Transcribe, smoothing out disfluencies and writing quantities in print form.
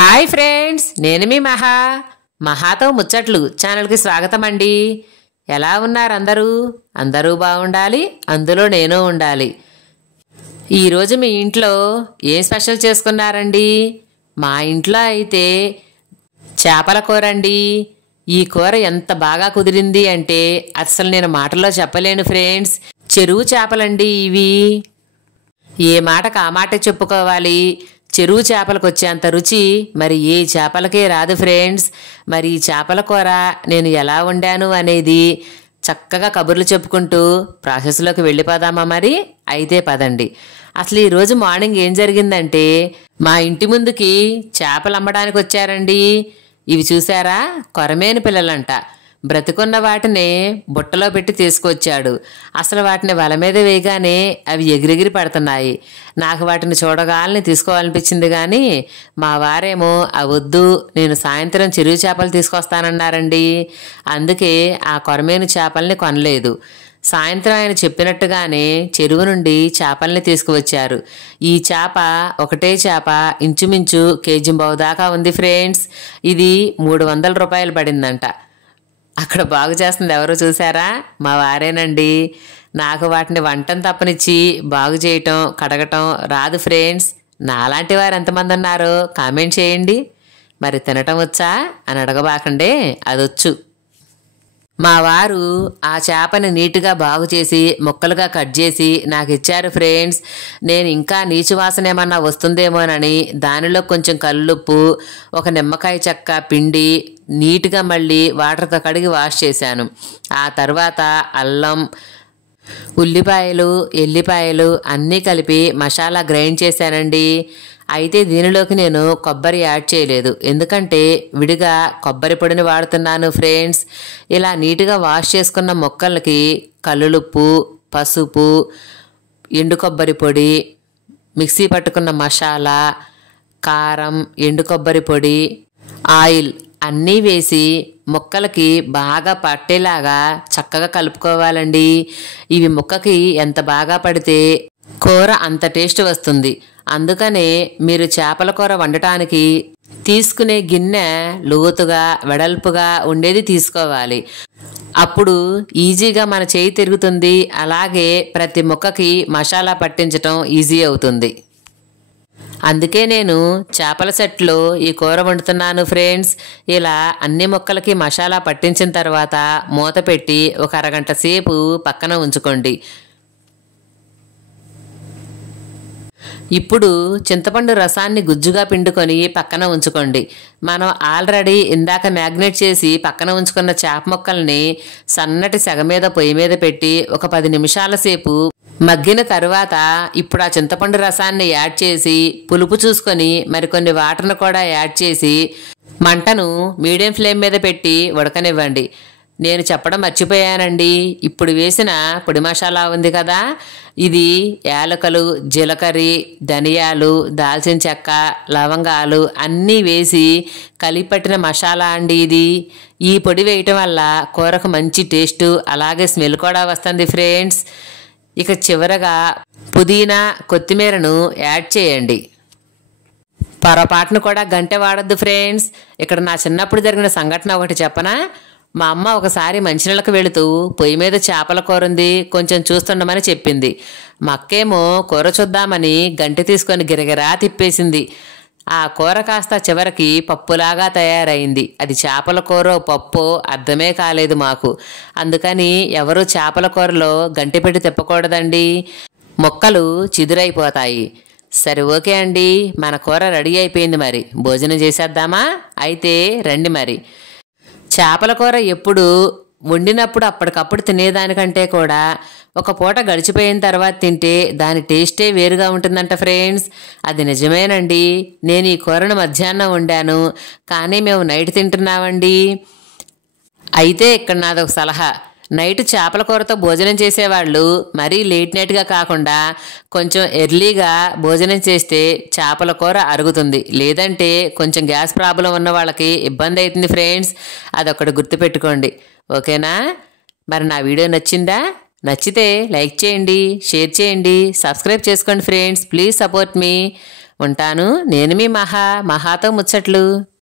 Hi friends, నేను మీ మహాతో ముచ్చట్లు ఛానల్కి స్వాగతం అండి. ఎలా ఉన్నారు అందరూ? అందరూ బాగుండాలి, అందులో నేను ఉండాలి. ఈరోజు మీ ఇంట్లో ఏం స్పెషల్ చేసుకున్నారండి? మా ఇంట్లో అయితే చేపల కూర అండి. ఈ కూర ఎంత బాగా కుదిరింది అంటే అసలు నేను మాటల్లో చెప్పలేను ఫ్రెండ్స్. చెరువు చేపలండి ఇవి. ఏ మాటకు ఆ మాట చెప్పుకోవాలి. చెరువు చేపలకు వచ్చేంత రుచి మరి ఏ చేపలకే రాదు ఫ్రెండ్స్. మరి ఈ చేపల కూర నేను ఎలా వండాను అనేది చక్కగా కబుర్లు చెప్పుకుంటూ ప్రాసెస్లోకి వెళ్ళిపోదామా? మరి అయితే పదండి. అసలు ఈరోజు మార్నింగ్ ఏం జరిగిందంటే మా ఇంటి ముందుకి చేపలు అమ్మడానికి వచ్చారండి. ఇవి చూసారా? కొరమేను పిల్లలంట. బ్రతికున్న వాటిని బుట్టలో పెట్టి తీసుకొచ్చాడు. అసలు వాటిని వల మీద వేయగానే అవి ఎగిరెగిరి పడుతున్నాయి. నాకు వాటిని చూడగాలని తీసుకోవాలనిపించింది, కానీ మా వారేమో అవద్దు, నేను సాయంత్రం చెరువు చేపలు తీసుకొస్తానన్నారండి. అందుకే ఆ కొరమేను చేపల్ని కొనలేదు. సాయంత్రం ఆయన చెప్పినట్టుగానే చెరువు నుండి చేపల్ని తీసుకువచ్చారు. ఈ చేప, ఒకటే చేప ఇంచుమించు కేజీ దాకా ఉంది ఫ్రెండ్స్. ఇది 300 రూపాయలు పడిందంట. అక్కడ బాగు చేస్తుంది ఎవరో చూసారా? మా వారేనండి. నాకు వాటిని వంటం తప్పనిచ్చి బాగు చేయటం, కడగటం రాదు ఫ్రెండ్స్. నాలాంటి వారు ఎంతమంది ఉన్నారో కామెంట్ చేయండి. మరి తినటం వచ్చా అని అడగబాకండే, అదొచ్చు. మా వారు ఆ చేపని నీట్గా బాగు చేసి ముక్కలుగా కట్ చేసి నాకు ఇచ్చారు ఫ్రెండ్స్. నేను ఇంకా నీచు వాసన ఏమన్నా వస్తుందేమోనని దానిలో కొంచెం కల్లుప్పు, ఒక నిమ్మకాయ చెక్క పిండి నీట్గా మళ్ళీ వాటర్తో కడిగి వాష్ చేశాను. ఆ తర్వాత అల్లం, ఉల్లిపాయలు, ఎల్లిపాయలు అన్నీ కలిపి మసాలా గ్రైండ్ చేశానండి. అయితే దీనిలోకి నేను కొబ్బరి యాడ్ చేయలేదు, ఎందుకంటే విడిగా కొబ్బరి పొడిని వాడుతున్నాను ఫ్రెండ్స్. ఇలా నీట్గా వాష్ చేసుకున్న ముక్కలకి కల్లులుప్పు, పసుపు, ఎండు కొబ్బరి పొడి, మిక్సీ పట్టుకున్న మసాలా, కారం, ఎండు కొబ్బరి పొడి, ఆయిల్ అన్నీ వేసి ముక్కలకి బాగా పట్టేలాగా చక్కగా కలుపుకోవాలండి. ఇవి ముక్కకి ఎంత బాగా పడితే కూర అంత టేస్ట్ వస్తుంది. అందుకనే మీరు చేపల కూర వండటానికి తీసుకునే గిన్నె లోతుగా వెడల్పుగా ఉండేది తీసుకోవాలి. అప్పుడు ఈజీగా మన చేయి తిరుగుతుంది. అలాగే ప్రతి ముక్కకి మసాలా పట్టించటం ఈజీ అవుతుంది. అందుకే నేను చేపల సెట్లో ఈ కూర వండుతున్నాను ఫ్రెండ్స్. ఇలా అన్ని ముక్కలకి మసాలా పట్టించిన తర్వాత మూత పెట్టి ఒక అరగంట సేపు పక్కన ఉంచుకోండి. ఇప్పుడు చింతపండు రసాన్ని గుజ్జుగా పిండుకొని పక్కన ఉంచుకోండి. మనం ఆల్రెడీ ఇందాక మ్యాగ్నేట్ చేసి పక్కన ఉంచుకున్న చేప ముక్కల్ని సన్నటి సెగ మీద పొయ్యి మీద పెట్టి ఒక 10 నిమిషాల సేపు మగ్గిన తరువాత ఇప్పుడు ఆ చింతపండు రసాన్ని యాడ్ చేసి పులుపు చూసుకొని మరికొన్ని వాటర్ను కూడా యాడ్ చేసి మంటను మీడియం ఫ్లేమ్ మీద పెట్టి ఉడకనివ్వండి. నేను చెప్పడం మర్చిపోయానండి. ఇప్పుడు వేసిన పొడి మసాలా ఉంది కదా, ఇది యాలకులు, జీలకర్ర, ధనియాలు, దాల్చిన చెక్క, లవంగాలు అన్నీ వేసి కలిపట్టిన మసాలా అండి ఇది. ఈ పొడి వేయటం వల్ల కూరకు మంచి టేస్టు, అలాగే స్మెల్ కూడా వస్తుంది ఫ్రెండ్స్. ఇక చివరగా పుదీనా, కొత్తిమీరను యాడ్ చేయండి. పొరపాటును కూడా గంటె వాడద్దు ఫ్రెండ్స్. ఇక్కడ నా చిన్నప్పుడు జరిగిన సంఘటన ఒకటి చెప్పనా? మా అమ్మ ఒకసారి మంచినీళ్ళకి వెళుతూ పొయ్యి మీద చేపల కూర ఉంది, కొంచెం చూస్తుండమని చెప్పింది. మా అక్కేమో కూర చూద్దామని గంటె తీసుకొని గిరగిరా తిప్పేసింది. ఆ కూర కాస్త చివరికి పప్పులాగా తయారైంది. అది చేపల కూర పప్పు అర్థమే కాలేదు మాకు. అందుకని ఎవరు చేపల కూరలో గంటె పెట్టి తిప్పకూడదండి, మొక్కలు చిదురైపోతాయి. సరే, ఓకే అండి, మన కూర రెడీ అయిపోయింది. మరి భోజనం చేసేద్దామా? అయితే రండి. మరి చేపల కూర ఎప్పుడు వండినప్పుడు అప్పటికప్పుడు తినేదానికంటే కూడా ఒక పూట గడిచిపోయిన తర్వాత తింటే దాని టేస్టే వేరుగా ఉంటుందంట ఫ్రెండ్స్. అది నిజమేనండి. నేను ఈ కూరను మధ్యాహ్నం వండాను, కానీ మేము నైట్ తింటున్నామండి. అయితే ఇక్కడ నాదొక సలహా. నైట్ చేపల కూరతో భోజనం చేసేవాళ్ళు మరీ లేట్ నైట్గా కాకుండా కొంచెం ఎర్లీగా భోజనం చేస్తే చేపల కూర అరుగుతుంది. లేదంటే కొంచెం గ్యాస్ ప్రాబ్లం ఉన్న వాళ్ళకి ఇబ్బంది అవుతుంది ఫ్రెండ్స్. అదొకటి గుర్తుపెట్టుకోండి, ఓకేనా? మరి నా వీడియో నచ్చిందా? నచ్చితే లైక్ చేయండి, షేర్ చేయండి, సబ్స్క్రైబ్ చేసుకోండి ఫ్రెండ్స్. ప్లీజ్ సపోర్ట్ మీ. ఉంటాను. నేను మీ మహాతో ముచ్చట్లు.